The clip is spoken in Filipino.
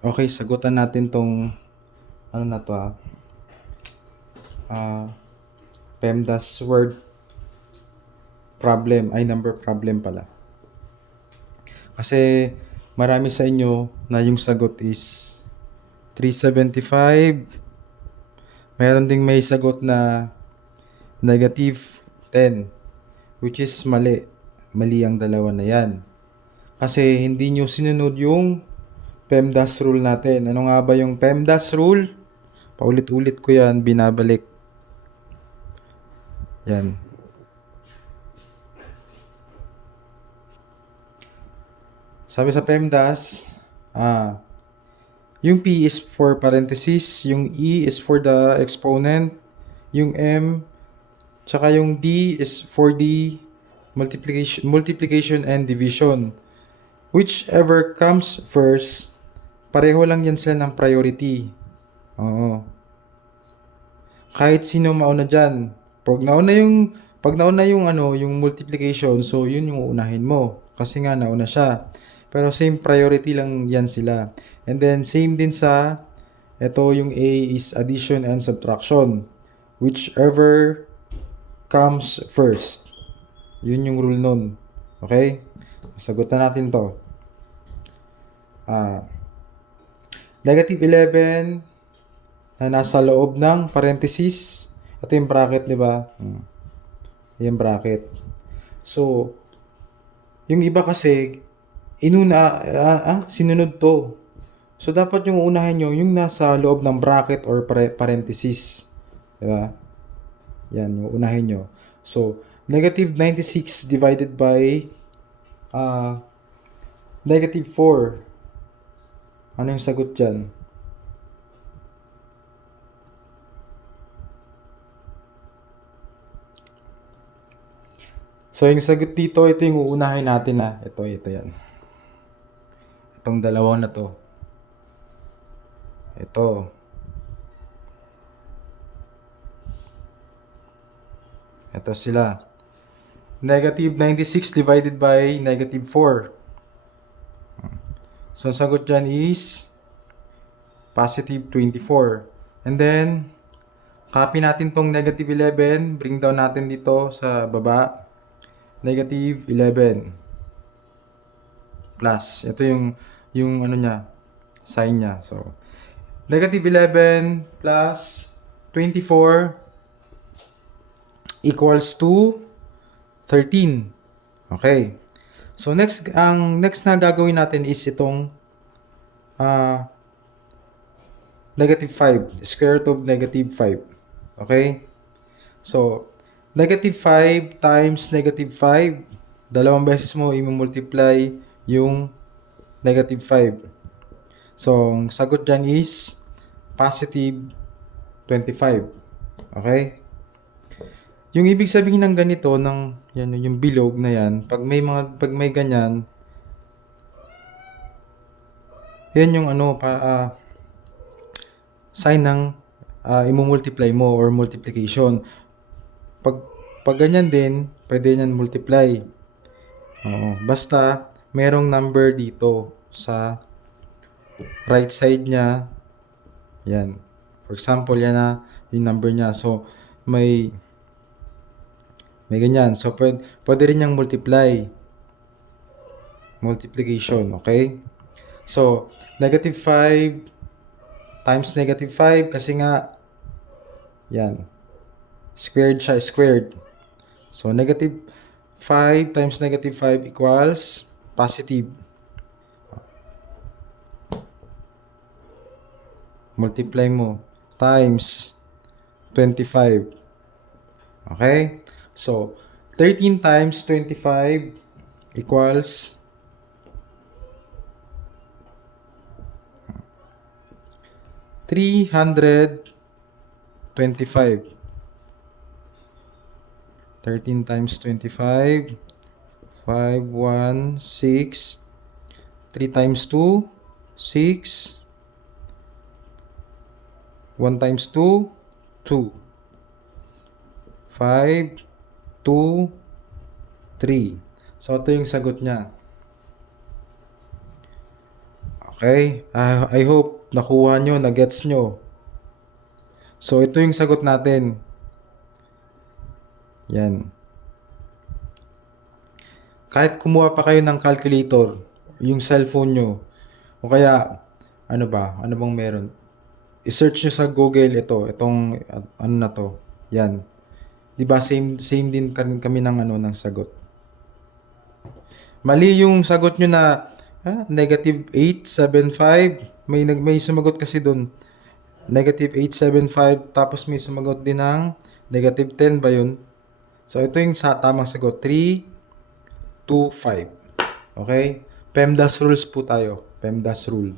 Okay, sagutan natin tong ano na 'to, PEMDAS word problem, ay number problem pala. Kasi marami sa inyo na yung sagot is 375. Meron ding may sagot na -10, which is mali. Mali ang dalawa na yan. Kasi hindi nyo sinunod yung PEMDAS rule natin. Ano nga ba yung PEMDAS rule? Paulit-ulit ko yan, binabalik. Yan. Sabi sa PEMDAS, yung P is for parenthesis, yung E is for the exponent, yung M, tsaka yung D is for the multiplication and division. Whichever comes first, pareho lang yan sila ng priority. Oo. Kahit sino mauna dyan. Pag nauna yung multiplication, so yun yung uunahin mo. Kasi nga nauna siya. Pero same priority lang yan sila. And then same din sa ito yung A is addition and subtraction. Whichever comes first. Yun yung rule nun. Okay? Sagutan natin to. -11 na nasa loob ng parenthesis. Ito yung bracket, di ba? Yung bracket. So, yung iba kasi, sinunod to. So, dapat yung unahin nyo, yung nasa loob ng bracket or parenthesis. Di ba? Yan, yung unahin nyo. So, -96 divided by -4. Ano yung sagot dyan? So, yung sagot dito, ito yung uunahin natin na. Ito yan. Itong dalawang na to. Ito. Ito sila. -96 divided by -4. So, ang sagot dyan is +24. And then, copy natin tong -11. Bring down natin dito sa baba. -11 plus. Ito yung ano niya, sign niya. So, -11 plus 24 equals to 13. Okay. So, ang next na gagawin natin is itong -5. Square root of -5. Okay? So, -5 times -5, dalawang beses mo i-multiply yung -5. So, ang sagot dyan is +25. Okay? Yung ibig sabihin ng ganito, yan, yung bilog na yan, pag may ganyan, yan yung sign ng i-multiply mo or multiplication. Pag ganyan din, pwede yan multiply. Basta merong number dito sa right side niya. Yan. For example, yan na yung number niya. So, may ganyan. So, pwede rin niyang multiply. Multiplication, okay? So, -5 times -5 kasi nga, yan. Squared siya, squared. So, -5 times -5 equals positive. Multiply mo times 25. Okay? So, 13 times 25 equals 325. 13 times 25, 5, 1, 6. 3 times 2, 6. 1 times 2, 2. 5, 2, 3. So, ito yung sagot niya. Okay? I hope nakuha nyo, na-gets nyo. So, ito yung sagot natin. Yan. Kahit kumuha pa kayo ng calculator, yung cellphone nyo, o kaya, ano ba? Ano bang meron? I-search nyo sa Google itong ano na to. Yan. 'Di ba same din kami ng ng sagot. Mali yung sagot nyo na -875. May sumagot kasi doon. -875 tapos may sumagot din ng -10 ba yun? So ito yung tamang sagot. 3, 2, 5. Okay? PEMDAS rules po tayo. PEMDAS rule.